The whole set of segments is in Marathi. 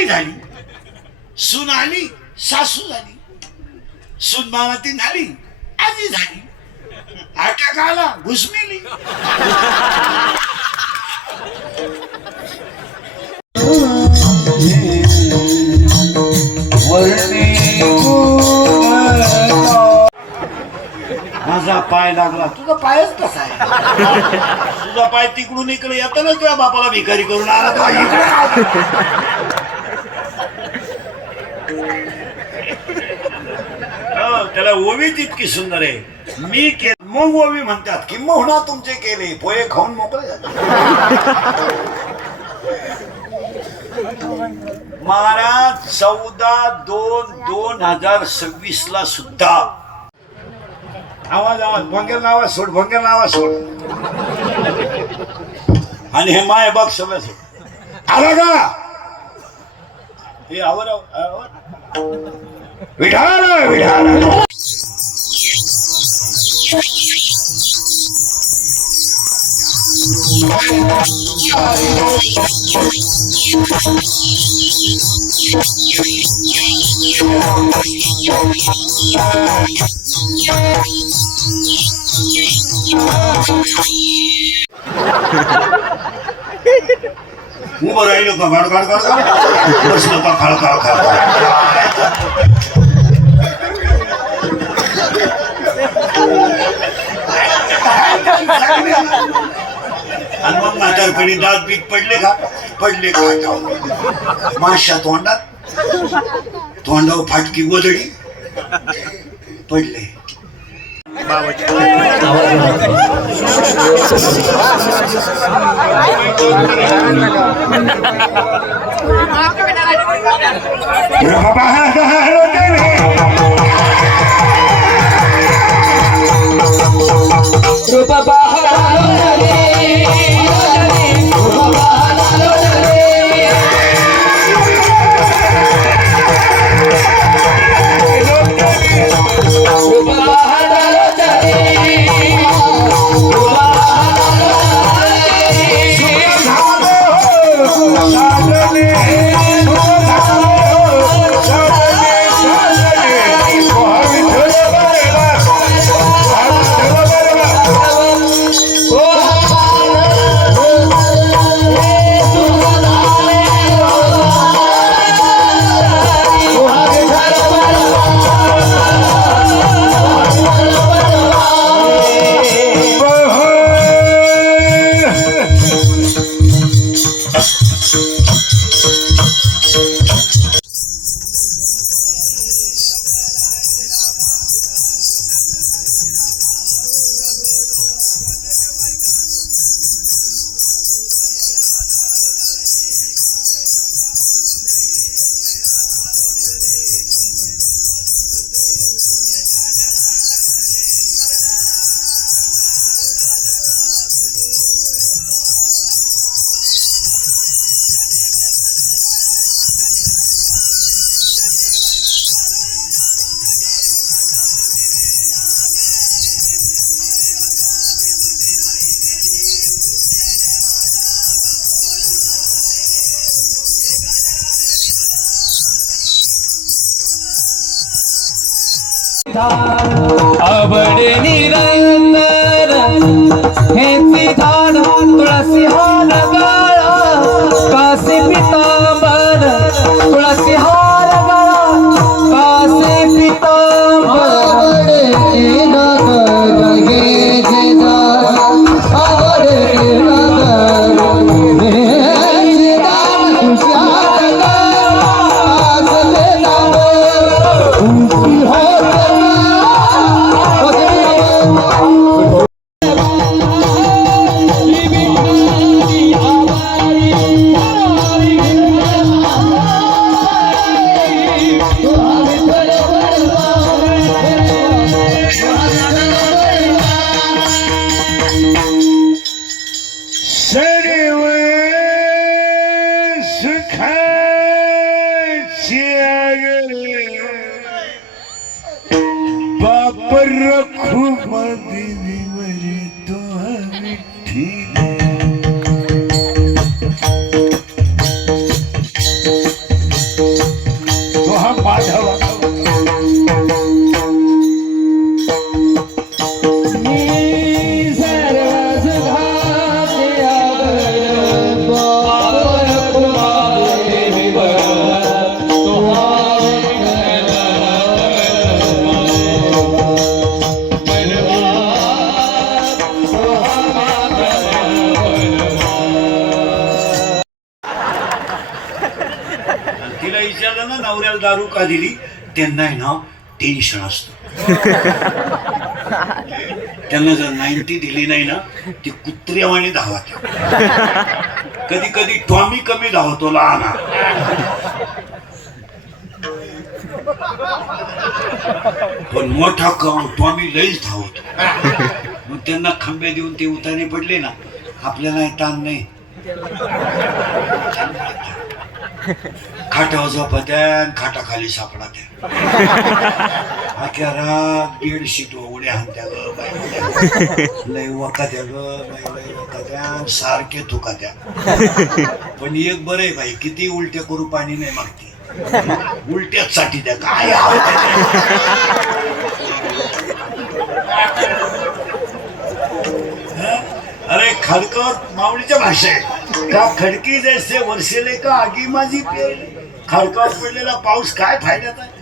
आजी झाली, सून आली सासू झाली, सून मामातीन झाली आजी झाली, अटॅक आला घुसमेली. माझा पाय लागला. तुझा पायच कसा आहे? तुझा पाय तिकडून इकडे येताना तुझ्या बापाला भिकारी करून आला तो त्याला ओवीच इतकी सुंदर आहे. मी केलं मग ओवी म्हणतात की मोहना तुमचे केले पोहे खाऊन मोकळे झाले. महाराज 14/2/2026 ला सुद्धा आवाज भंगेल नावा सोड, भंगेल नावा सोड. आणि हे माय बघ सगळं आला का हे आवर विढाला विढाला. उभं राहिलो का गाड गाड गाड बसलो का खाळ खाळ खाळ. आणि मग म्हातारपणी दात बीत पडले का पडले का माशा तोंडात तोंडावर फाटकी गोदडी पडले. आवड निरंतर हेची झाड तुळसी हार गळा कासे पितांबर तुळसी हार गळा कासे पितांबर. तिला विचारलं ना नवऱ्याला दारू का दिली, त्यांना आहे ना टेन्शन असतं. त्यांना जर 90 दिली नाही ना ती कुत्र्यावाणी धावत. कधी कधी टॉमी कमी धावतो लहान, पण मोठा टॉमी लईच धावतो. मग त्यांना खंबे देऊन ते उतारे पडले ना, आपल्याला ताण नाही. खाटावर झोपत्या, खाटाखाली सापडा त्या, अख्या रात बेडशीट उड्या हाणत्या ग बाई, लय वकात्या ग बाई, लय वकात्या, सारखे थुकात्या. पण एक बरं आहे बाई, किती उलट्या करू पाणी नाही मागते, उलट्याच साठी द्या काय. अरे खडकर माऊलीच्या भाषा आहे का, खडकी जैसे वर्षेले का आगी माझी पेरली. खडकावर पडलेला पाऊस काय फायद्याचा आहे.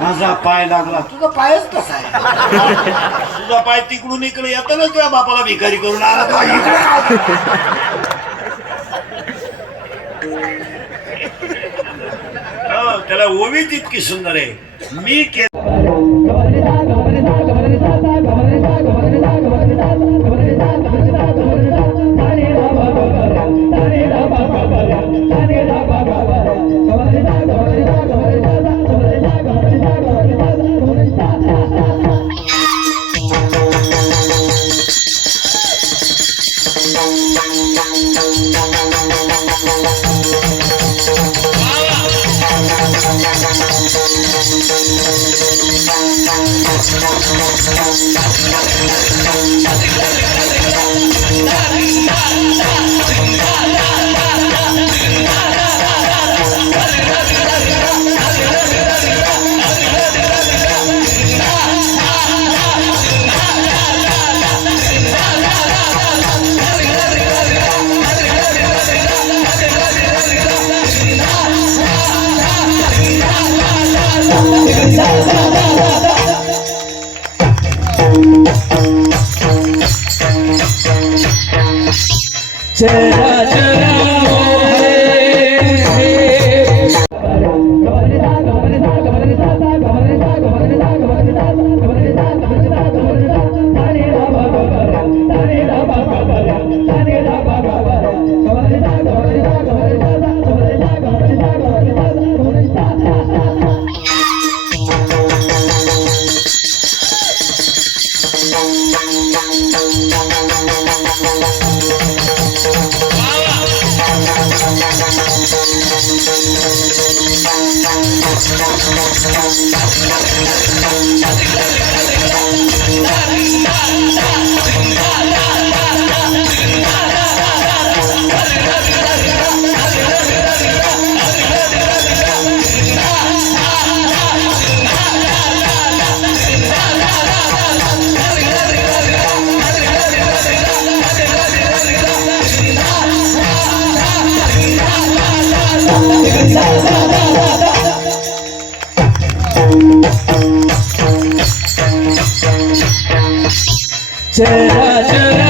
माझा पाय लागला, तुझा पायच कसा आहे. तुझा पाय तिकडून इकडे येताना तुझ्या बापाला भिकारी करून आला तो इकडे. त्याला ओवीच इतकी सुंदर आहे. मी चरा चरा हो चरा चरा